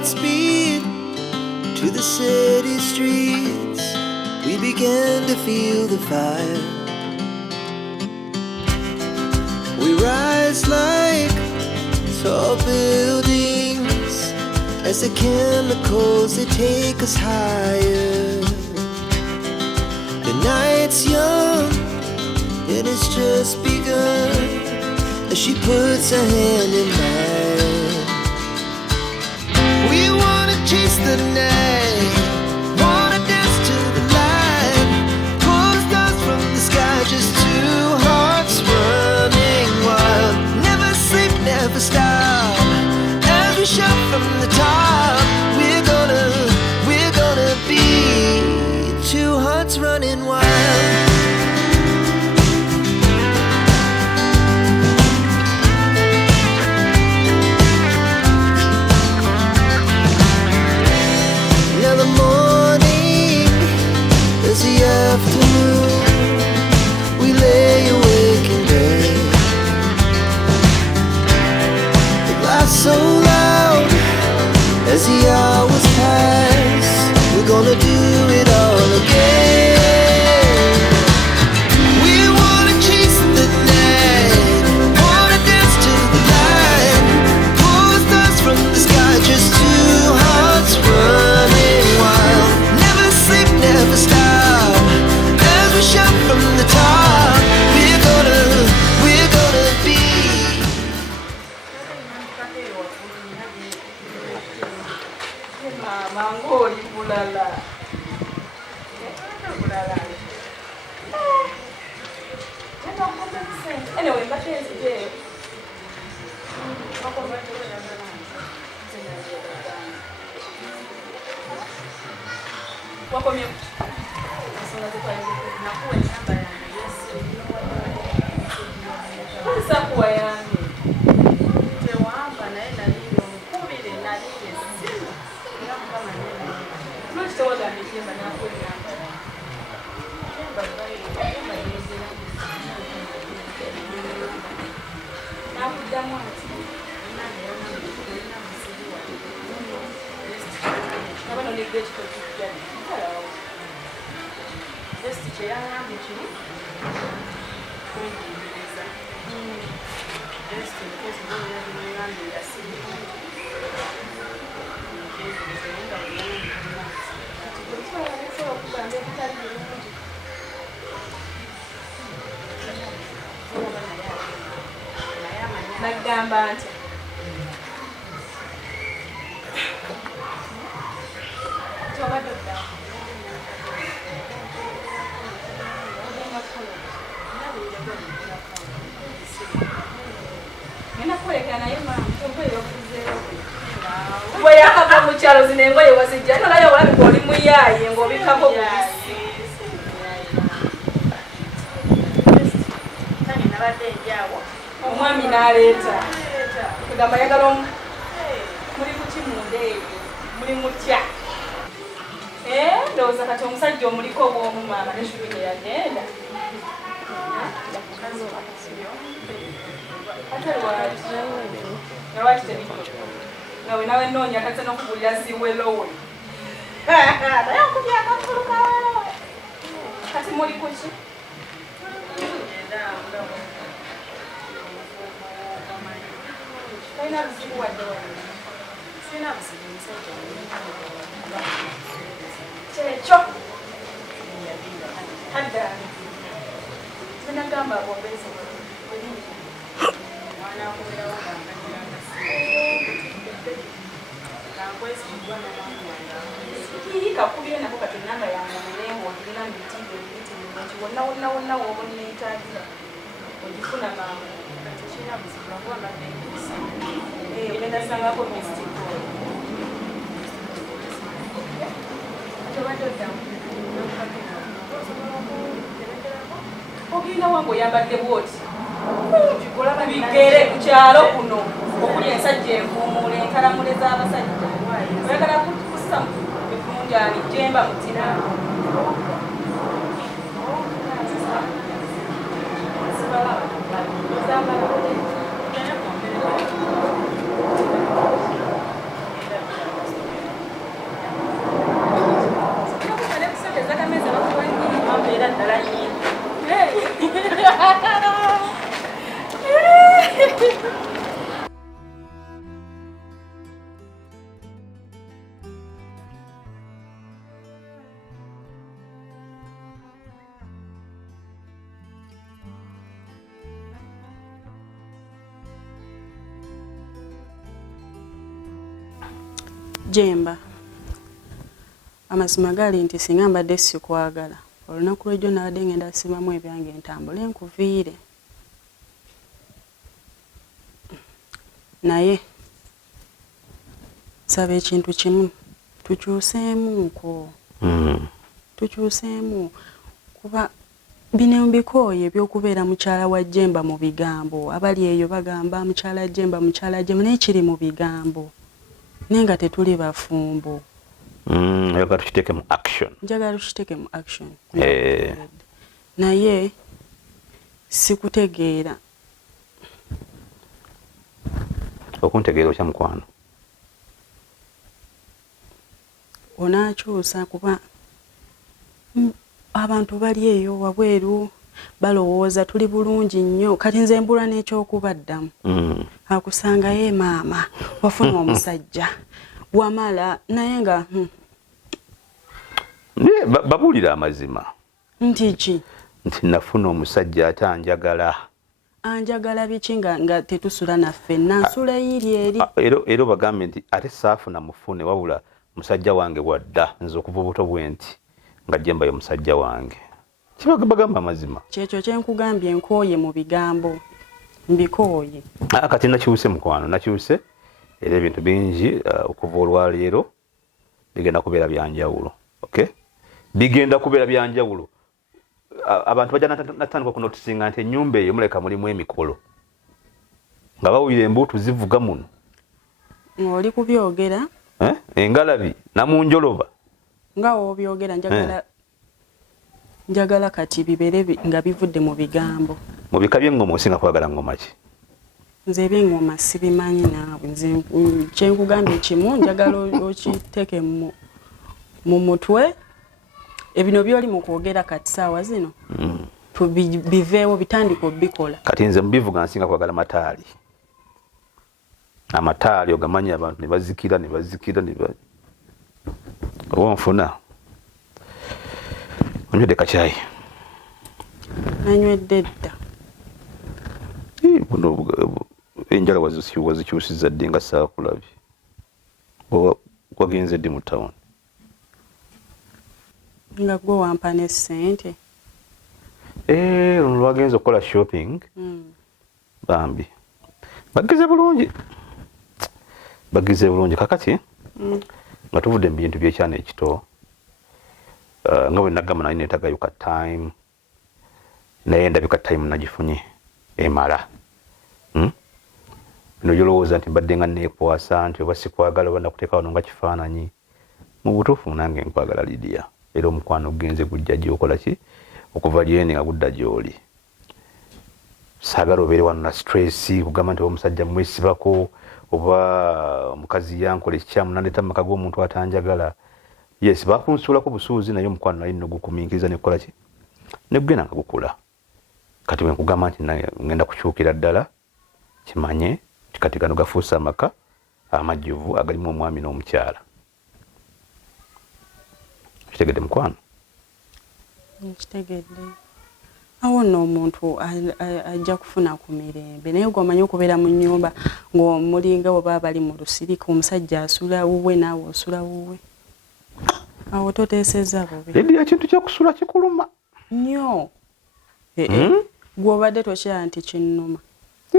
Godspeed to the city streets. We began to feel the fire. We rise like tall buildings as the chemicals they take us higher. The night's young and it's just begun as she puts her hand in mine. We wanna chase the night, wanna dance to the light, pull the stars from the sky, just two hearts running wild. Never sleep, never stop, as we shout from the top. We're gonna be two hearts running wild. Afternoon, we lay awake in bed. The laughs so loud as the hours pass. We're gonna do it all again. We wanna chase the night, wanna dance to the light, pull the stars from the sky, just two hearts running wild. Never sleep, never stop, shout from the top. We're gonna be. Mangoli bulala. Anyway, but there's a day. Welcome you. Sakuwa yange tewamba naye naliyo mukubire naliye simu era mukama nene lwekitowoza ndikemba nakwegamba nakuddamu ati nabano negekitokijjani just kyeyangambye kiri kunjiririza just in case ng'oyangambye yasirimu kati buli kibaala nesobola okugamba ebitali birungi nagamba nti kyobadde okuddamu bwe yakava mu kyalo zino engoye wazijja ate olayo olabika oli muyaaye ng'obikako bubisi omwami n'aleeta kugamba yagala muli kuki munda eyo muli mutya ndowooza kati omusajja omuliko obw'omumaama ne shubi teyagenda ate lwaki tebijjo nawe nawe noonya kate n'okugulira ziwelowe naye okubya akafulukawe kati muli kuki talina buzibu wadde sirina buzibu musajja kyekyo haddani zinagamba abombezi mwana akubirawo kakubire nako kati enamba yange mulengo ogirina mubitiigo ebiyitirivu wonna wonna wonna woba neetaagira ogifuna mangu kati kirina buzibu lwakuba mbadde nkusa ogenda sangako mistiko atobadde oddamu ogenda wange oyambadde bwoti bigere ku kyalo kuno okuli ensajja enkuumuula enkalamule z'abasajja oyagala kussa efunjani jemba mutina Jemba amazima gali nti singa mbadde sikwagala olunaku lw'ejjo nabadde ngenda simamu ebyange entambule nkuviire naye saba ekintu kimu tukyuseemuuko tukyuseemu kuba bino mbikooye eby'okubeera mukyala wa Jemba mu bigambo abali eyo bagamba mukyala Jemba naye kiri mu bigambo naye nga tetuli bafumbo njagala tukiteeke mu action naye sikutegeera okuntegeera okya mukwano onaakyusa kuba abantu bali eyo wabweru balowooza tuli bulungi nnyo kati nze mbula n'ekyokubaddamu akusangayo maama wafuna omusajja wamala naye nga babuulira amazima nti ki nti nafuna omusajja ate anjagala biki nga tetusula naffe nansula yiri eri era bagambe nti ate saafuna mufune wabula musajja wange wadda nze okuva obuto bwe nti nga Jemba ye musajja wange kibagamba amazima kyekyo kyenkugambye nkooye mu bigambo mbikooye kati nakyuse mukwano nakyuse era ebintu bingi okuva olwaleero bigenda kubeera byanjawulo bigenda kubeera byanjawulo abantu bajja natandika okunotisinga nti ennyumba eyo muleka mulimu emikolo nga bawulira embuutu zivuga muno ng'oli kubyogera engalabi namunjoloba nga wobyogera njagala kati bibeere nga bivudde mu bigambo mu bika by'engoma osinga kwagala ngoma ki nze eby'engoma sibimanyi naawe nze kyenkugambye kimu njagala okiteeke mu mutwe ebino byoli mu kwogera kati saawa zino biveewo bitandika obikola kati nze mubivuga nsinga kwagala amataali ogamanyi abantu ne bazikira oba nfuna onywedde kakyayi nanywedde dda enjala wazikyusiza ddi nga saakulabye wagenze ddi mu tawuni nga gwe wampa ne ssente luno lwagenza okukola shopping bambi bagize bulungi kakati nga tuvudde mu bintu byekyana ekito nga bwe nagamba naye neetagayo ka time naye ndabika time nagifunye emala bino gyolowooza nti mbadde nga neekwasa nti oba sikwagala oba nakuteeka wano nga kifaananyi mu butuufu nange nkwagala Lydia era omukwano gugenze gujja gyokola ki okuva gyeni nga gudda gy'oli saagala obeere wano na stress kugamba nti omusajja mwesibako oba omukazi yankola ekikyamu naleeta mu maka g'omuntu atanjagala yes bakunsuulako busuuzi naye omukwano naye nogukumiikiriza nekola ki negugenda nga gukula kati bwe nkugamba nti ngenda kukyukira ddala kimanye kati gano gafuusa amaka amajjuvu agalimu omwami n'omukyala kitegedde mukwano kitegedde awo nno omuntu ajja kufuna ku mirembe naye gwomanyi okubeera mu nnyumba ng'omulinga oba bali mu lusirika omusajja asula wuwe naawe osula wuwe awo toteeseza bubi Lydia ekintu kyokusula kikuluma nnyo gw'obadde tokira nti kinnuma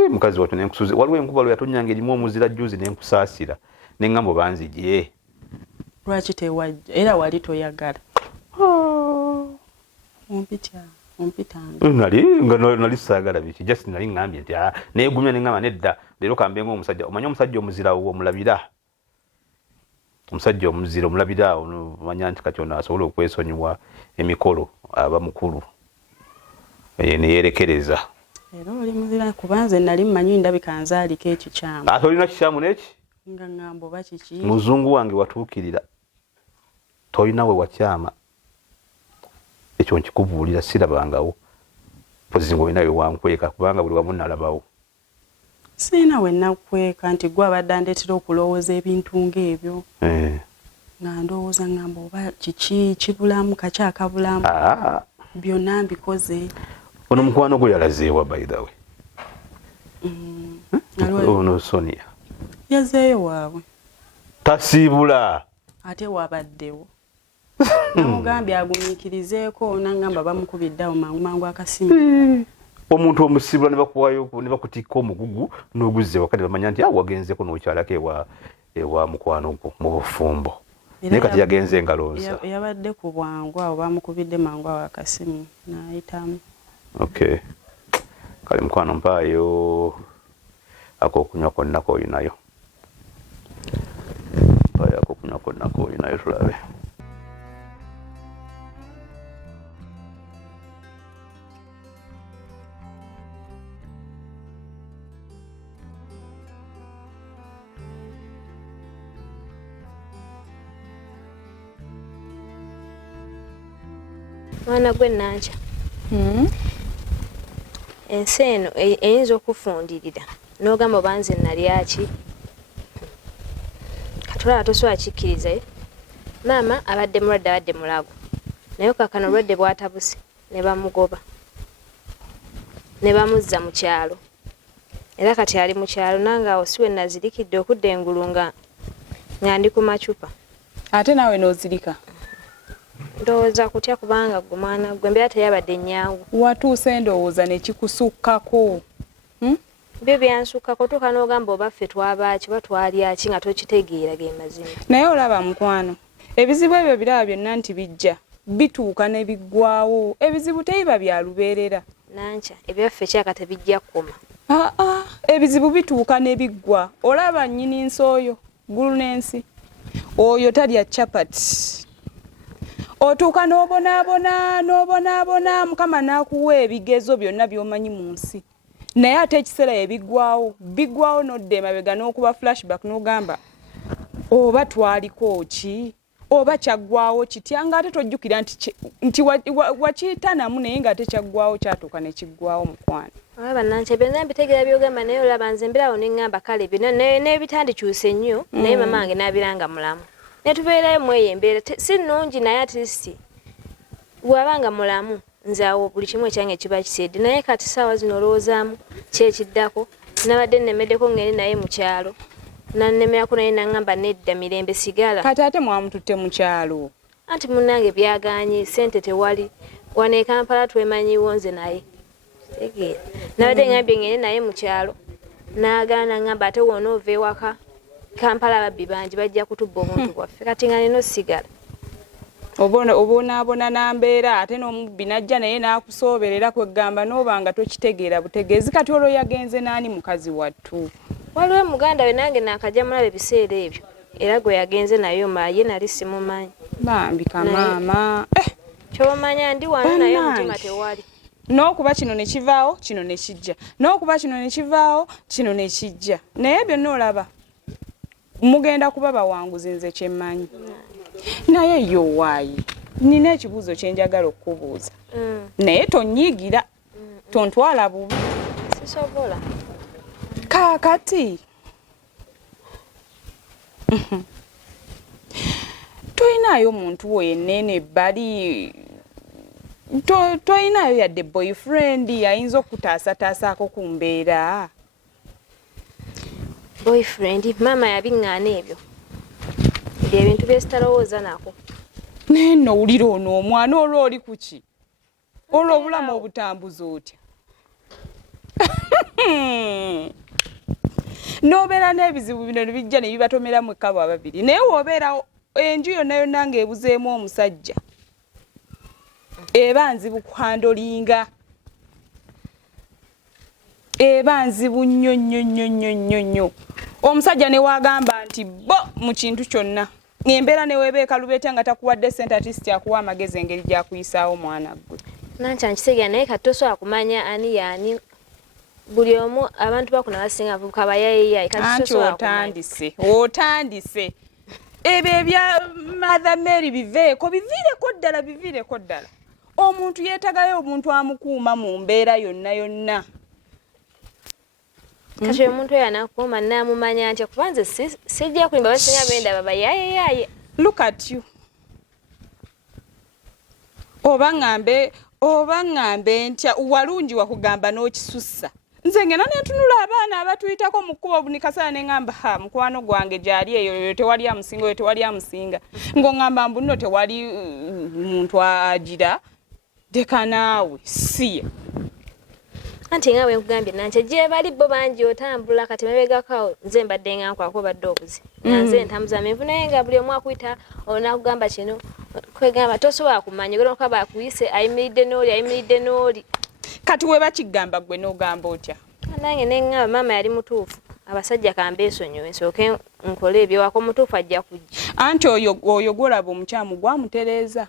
mukazi wattu nenkusuze waliwo enkuba lwe yatonyanga erimu omuzira jjuzi nenkusaasira neŋŋamba banzigye lwaki tewajja era wali toyagala ompitanga nali saagala biki just nali ŋŋambye nti neegumya neŋŋamba nedda leero kambe ng'omusajja omanyi omusajja omuzira omulabira omusajja omuzira omulabira awo omanya nti kati ono asobola okwesonyiwa emikolo aba mukulu neyerekereza era oli muzira kuba nze nali mmanyi ndabika nzaaliko ekikyamu ate olina kikyamu neki nga ŋŋamba oba kiki muzungu wange watuukirira tolina we wakyama ekyo nkikubuulira sirabangawo pozi nga olina we wankweka kubanga buli wamu nalabawo siina we nakweka nti gwe abadde andeetera okulowooza ebintu ng'ebyo nga ndowooza ŋŋamba oba kiki kibulamu kakyakabulamu byonna mbikoze ono mukwano gwe yalazeewa by the way ono Sonia yazeeyo waabwe Tasibula. Ate wabaddewo. Namugambye agumiikirizeeko nangamba bamukubiddeawo mangu akasimu. Omuntu omusibula ne bakuwayo ne bakutikka omugugu n'oguzze wakati bamanya nti wagenzeko n'okyalako ewa mukwano gwo mu bufumbo. Naye kati yagenze engalonsa. Yabadde ku bwangu awo bamukubidde mangu awo akasimu n'ayitamu. Okay. Kale mukwano mpaayo akokunywa konna koolinayo. Mpaayo akokunywa konna koolinayo tulabe. Mwana gwe Nanja. Ensi eno eyinza okufundirira n'ogamba oba nze nalyaki katulaba tosobola kikkirizayo. Maama abadde mulwadde abadde mulago naye kakano olwadde bwatabuse ne bamugoba ne bamuzza mu kyalo era kati ali mu kyalo nange awo siwe nazirikidde okudda engulu nga ndi ku macupa. Ate naawe n'ozirika? Ndowooza kutya kubanga gwe mwana gwe mbeera teyabadde nnyangu. Watuuse ndowooza ne kikusukkako. Byo byansukkako tuuka n'ogamba oba ffe twabaki oba twalyaki nga tokitegeera ge mazima. Naye olaba mukwano, ebizibu ebyo biraba byonna nti bijja bituuka ne biggwawo. Ebizibu tebiba bya lubeerera. Nanca ebyaffe kyaka tebijja kkoma. Ebizibu bituuka ne biggwa. Olaba nnyini nsi oyo ggulu n'ensi oyo talya chapati. Otuuka n'obonaabona Mukama n'akuwa ebigezo byonna by'omanyi mu nsi. Naye ate ekiseera biggwawo n'odda emabega n'okuba flashback n'ogamba oba twaliko ki oba kyaggwawo kitya ng'ate tojjukira nti wakiyita namu naye ng'ate kyaggwawo kyatuuka ne kiggwawo mukwano. Olaba Nanca byonna mbitegeera by'ogamba naye olaba nze mbirawo ne ŋŋamba kale byonna n'ebitandikyuse nnyo naye mama wange n'abiranga mulamu. Ne tubeerayo mu eyo embeera si nnungi naye atisi bw'abanga mulamu nze awo buli kimu ekyange kiba kisedde naye kati ssaawa zino olowoozaamu kyekiddako nabadde nnemeddeko ngende naye mu kyalo nannemerako naye naŋŋamba nedda mirembe sigala. Kati ate mwamututte mu kyalo? Anti munnange byaganye ssente tewali wano e Kampala twemanyiwo nze naye tegeera nabadde ŋŋambye ngende naye mu kyalo n'agaana ŋŋamba ate wona ova ewaka Kampala ababbi bangi bajja kutubba omuntu bwaffe kati nga neno sigala. Obonaabona nambeera ate n'omubbi najja naye n'akusooberera kwegamba n'obanga tokitegeera butegeezi. Kati olwo yagenze naani mukazi wattu? Waliwo muganda we nange nakajja mulaba ebiseera ebyo era gwe yagenze nayo ye nali simumanyi. Bambika maama. Kyomanya ndi wano naye omutima tewali. N'okuba kino ne kivaawo kino ne kijja n'okuba kino ne kivaawo kino ne kijja naye byonna olaba mugenda kuba bawanguzi nze kyemmanyi. Naye yowaayi nina ekibuuzo kye njagala okubuuza naye tonyiigira tontwala bubi. Sisobola. Kaakati toyinaayo omuntu wo yenneene ebbali toyinaayo yadde boyfriend ayinza okutaasataasaako ku mbeera? Boyfriend mama yabiŋŋaana ebyo ebintu byesitalowooza nako. Naye nno owulira ono omwana olwo oli ku ki? Olwo obulamu obutambuza otya? N'obeera n'ebizibu bino ne bijja ne bibatomera mu ekkabo ababiri naye w'obeera enju yonna yonna ng'ebuzeemu omusajja eba nzibu kuhandolinga. Eba nzibu nnyo nnyo nnyo nnyo nnyo nnyo. Omusajja ne wagamba nti bo mu kintu kyonna ng'embeera ne weeba ekalubeeta nga takuwadde ssente artist akuwa amagezi engeri gy'akuyisaawo mwana gwe. Nanca nkitegeera naye kati tosobola kumanya ani yaani buli omu abantu bakuna basinga avubuka bayayeyayi anti otandise ebyo ebya Mother Mary biveeko ddala. Omuntu yeetagayo omuntu amukuuma mu mbeera yonna yonna. Kati omuntu oyo anakuuma naamumanya ntya kuba nze sijja kulimba basinga benda baba yayeyaye. Look at you. Oba ŋŋambe ntya walungi wakugamba n'okisussa nze ngena ne ntunula abaana abatuyitako mu kkubo buni kasala ne ngamba ha mukwano gwange gyali eyo tewali amusinga oyo tewali amusinga ng'ongamba mbu nno tewali muntu agira deka naawe siya anti nga bwe nkugambye nanche gye bali bo bangi otambula kati mabegako nze mbadde nga nkwako badde obuzi nze ntambuza menvu naye nga buli omu akuyita onakugamba kino kwegamba tosobola kumanya goloka bakuyise ayimiridde n'oli kati we bakigamba gwe n'ogamba otya nange nengamba mama yali mutuufu abasajja kambeesonyiwe nsooke nkole ebyewako mutuufu ajja kujja anti oyo gwolaba omukyamu gwamutereeza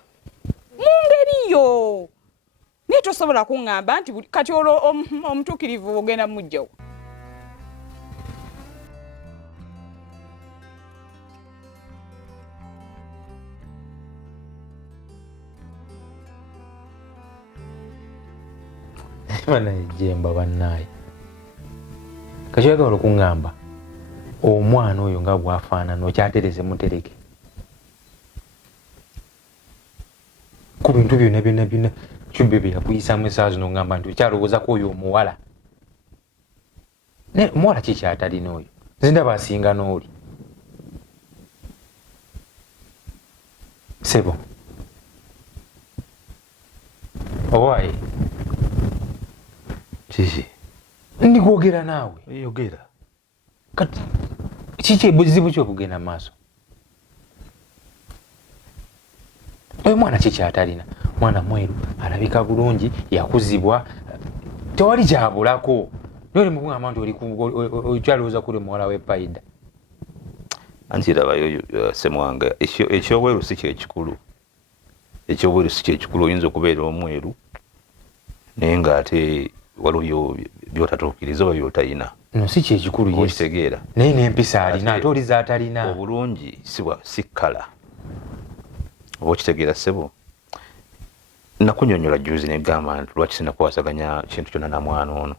mu ngeri yo naye tosobola kuŋŋamba nti kati olwo omutuukirivu ogenda mujjawo banaye Jemba bannaye kati oyagala okuŋŋamba omwana oyo nga bwafaanana okyatereze mutereke ku bintu byonna Chubbe bye yakuyisamu essaawa zino ngamba nti okyalowoozako oyo omuwala naye omuwala kiki atalina oyo nze ndaba asinga n'oli sebo owaaye kiki ndi kwogera naawe yogera kati kiki ebuzibu ki okugenda mu maaso oyo mwana kiki atalina mwana mweru alabika bulungi yakuzibwa tewali kyabulako noli mukugamba nti okyalowooza kuli muwala w'epayida anti rabayo semwanga ekyobweru si kyekikulu ekyobweru si kyekikulu oyinza okubeera omweru naye ngaate waliwo byotatuukiriza oba byotayina no si kyekikulu okitegeera naye n'empisa alina ate oli z'atalina obulungi si kkala oba okitegeera ssebo nakunyonyola juzi negamba nti lwaki sinakwasaganya kintu kyonna na mwana ono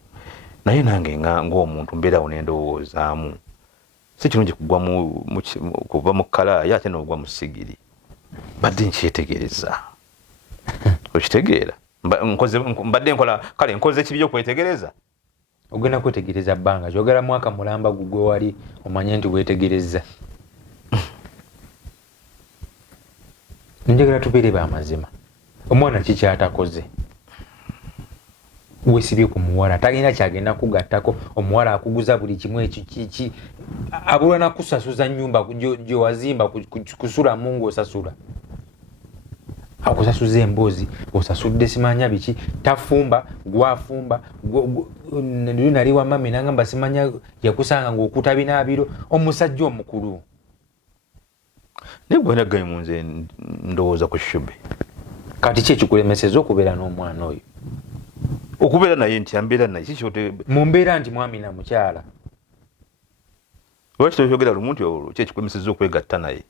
naye nange ng'omuntu mbeerawo nendowoozaamu si kirungi kuva mu kkalaayi ate n'ogwa mu sigiri badde nkyetegereza okitegeera mbadde nkola kale nkoze ekibi kyokwetegereza ogenda kwetegereza bbanga kyogera mwaka mulamba gugwe wali omanye nti weetegereza njagala tubeere b'amazima omwana kiki atakoze weesibye ku muwala talina kyagenda kugattako omuwala akuguza buli kimu ekyo kiki abulwa nakusasuza nnyumba gye wazimba kusulamu ng'osasula akusasuza emboozi osasudde simanya biki tafumba gwafumba nali wa mami nangamba simanya yakusanga ng'okuta binaabiro omusajja omukulu naye gwena gayi munze ndowooza ku Shube kati ki ekikulemeseza okubeera n'omwana oyo okubeera naye nti ambeera naye kikyote mumbeera nti mwami na mukyala lwaki tokyogera lumu nti olwo ki ekikulemeseza okwegatta naye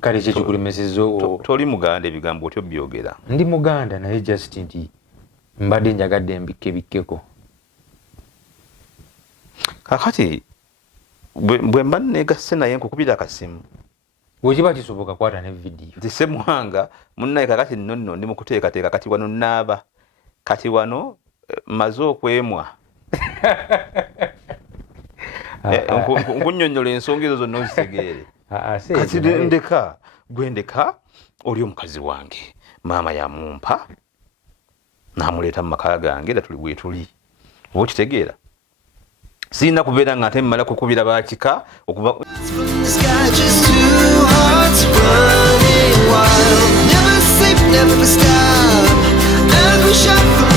kale ki ekikulemeseza toli muganda ebigambo otyo byogera ndi muganda naye just nti mbadde njagadde mbikkeko kakati bwe mba negasse naye nkukubira akasimu wekiba kisoboka kwata ne vidiyo nti semwanga munnaye kakati nno ndi mukuteekateeka kati wano naaba kati wano maze okwemwa nkunyonyola ensonga ezo zonna ozitegeere kati ndeka oli omukazi wange maama yamumpa namuleeta mu maka gange era tuli bwetuli oba okitegeera sirina kubeera nga ate mmala kukubira bakika okuba Never sleep, never stop. Every shot from